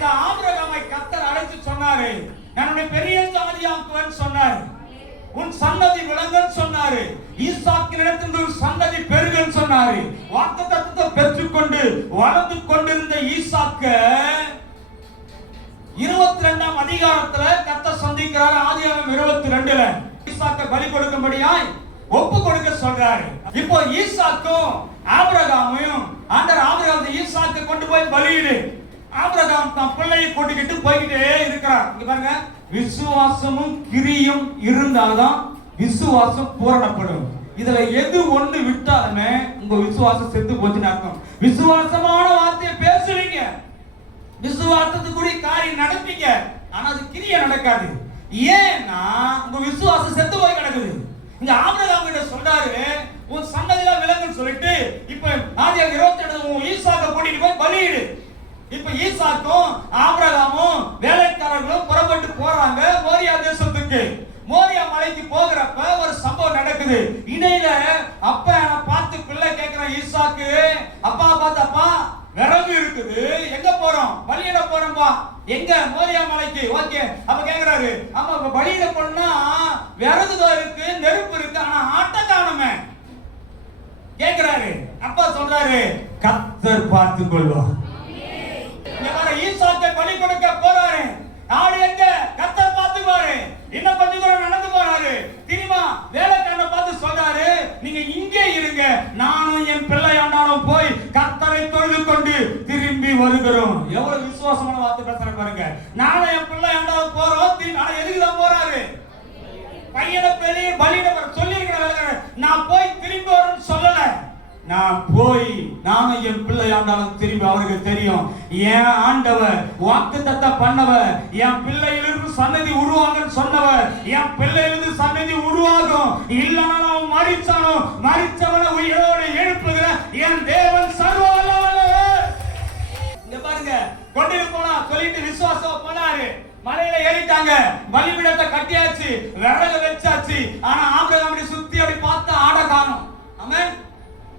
இந்த ஆபிரகாமை கர்த்தர் அழைத்து சொன்னாரு, என்னுடைய பெரிய ஜாதியாக்குவேன் சொன்னார், உன் சன்னதி விளங்கன்னு சொன்னாரு, ஈசாக்கினிடத்திலிருந்து ஒரு சன்னதி பெருகன்னு சொன்னாரு. வாக்குத்தத்தத்தை பெற்றுக்கொண்டு வளர்ந்து கொண்டிருந்த ஈசாக்க 22ஆம் அதிகாரத்துல கர்த்தர் சந்திக்கிறார். ஆதியாகமம் 22ல ஈசாக்க பலி கொடுக்கும்படியாய் ஒப்பு கொடுக்க சொல்றாரு. இப்போ ஈசாக்கும் ஆபிரகாமையும் ஆபிரகாம் ஈசாக்கை கொண்டு போய் பலியிடு. ஆபிரகாம் தன் பிள்ளையை கூட்டிக்கிட்டு போய்கிட்டே இருக்கிறார். இங்க பாருங்க, விசுவாசமும் கிரியும் இருந்தால்தான் விசுவாசம் பூரணப்படும். இதுல எது ஒண்ணு விட்டாலுமே உங்க விசுவாசம் செத்து போச்சுன்னு அர்த்தம். விசுவாசமான வார்த்தையை பேசுவீங்க, விசுவாசத்துக்குரிய காரியம் நடப்பீங்க, ஆனா அது கிரிய நடக்காது. ஏன்னா உங்க விசுவாசம் செத்து போய் கிடக்குது. இங்க ஆபிரகாம் கிட்ட சொல்றாரு, உன் சன்னதியில விலங்குன்னு சொல்லிட்டு இப்ப ஆதியாகமம் 22 ஈசாக்க கூட்டிட்டு போய் பலியிடு. இப்ப ஈசாக்கும் ஆபிரகாமும் வேலைக்காரர்களும் புறப்பட்டு போறாங்க மோரியா தேசத்துக்கு. மோரியா மலைக்கு போகிறப்ப ஒரு சம்பவம் நடக்குது. இடையில அப்ப பார்த்து பிள்ளை கேட்கிறான் ஈசாக்கு, அப்பா பார்த்து, அப்பா விறகு இருக்குது, எங்க போறோம்? பலியிட போறோம்பா. எங்க? மோரியா மலைக்கு. ஓகே. அப்ப கேக்குறாரு, ஆமா இப்ப பலியிட போனா விறகு இருக்கு, நெருப்பு இருக்கு, ஆனா ஆட்டை காணுமே கேக்குறாரு. அப்பா சொல்றாரு, கர்த்தர் பார்த்துக் கொள்வார். ஈசாக்கை பலி கொடுக்க போறாரு. ஆடு எங்க? கர்த்தர் பார்த்துப்பாரு. இன்னும் கொஞ்சம் தூரம் நடந்து போறாரு. திரும்ப வேலைக்காரனை பார்த்து சொல்றாரு, நீங்க இங்கே இருங்க, நானும் என் பிள்ளையாண்டாலும் போய் கர்த்தரை தொழுது கொண்டு திரும்பி வருகிறோம். எவ்வளவு விசுவாசமான வார்த்தை பேசுற பாருங்க. நானும் என் பிள்ளையாண்டாலும் போறோம். ஆனா எதுக்குதான் போறாரு? பையனை பெரிய பலியிட சொல்லிருக்கிற, நான் போய் திரும்பி வரேன்னு சொல்லல. நான் போய் நானும் என் பிள்ளையாண்டாலும் திரும்பி அவருக்கு தெரியும், என் ஆண்டவர் வாக்குத்தத்தம் பண்ணவர், என் பிள்ளையிலிருந்து சன்னதி உருவாகும்னு சொன்னவர், என் பிள்ளையிலிருந்து சன்னதி உருவாகும். இல்லைனாலும் மரிச்சாலும் மரிச்சவனை உயிரோடு எழுப்புகிற என் தேவன் சர்வ வல்லவர். இங்க பாருங்க, கொண்டு போனா சொல்லிட்டு விசுவாசம் போனாரு. மலையில ஏறிட்டாங்க, பலிபீடத்தை கட்டியாச்சு, விறகு வச்சாச்சு. ஆனா ஆபிரகாம் சுத்தி அப்படி பார்த்தா ஆட காணோம். ஆமென்.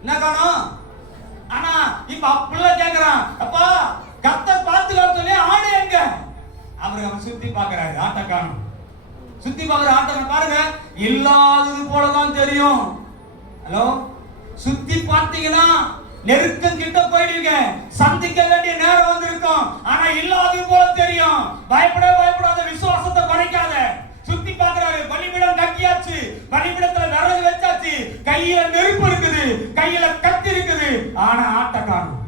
என்ன காணோம்? ஆனா இப்ப பிள்ளை கேக்குறான், அப்பா கர்த்தர் பார்த்துக்கலாம் சொல்லி ஆடு எங்க? ஆபிரகாம் சுத்தி பாக்குறாரு, ஆட்டை காணோம். சுத்தி பாக்குற ஆட்டை பாருங்க, இல்லாதது போலதான் தெரியும். ஹலோ, சுத்தி பார்த்தீங்கன்னா நெருக்கம் கிட்ட போயிடுவீங்க, சந்திக்க வேண்டிய நேரம் வந்திருக்கும். ஆனா இல்லாதது போல தெரியும். பயப்படாத, விசுவாசத்தை குறைக்காத. சுத்தி பாக்குறாரு, பலிபீடம் கட்டியாச்சு, பலிபீடத்துல விறகு வச்சாச்சு, கையில நெருப்பு இருக்குது, கையில கத்தி இருக்குது, ஆனா ஆட்டை காணோம்.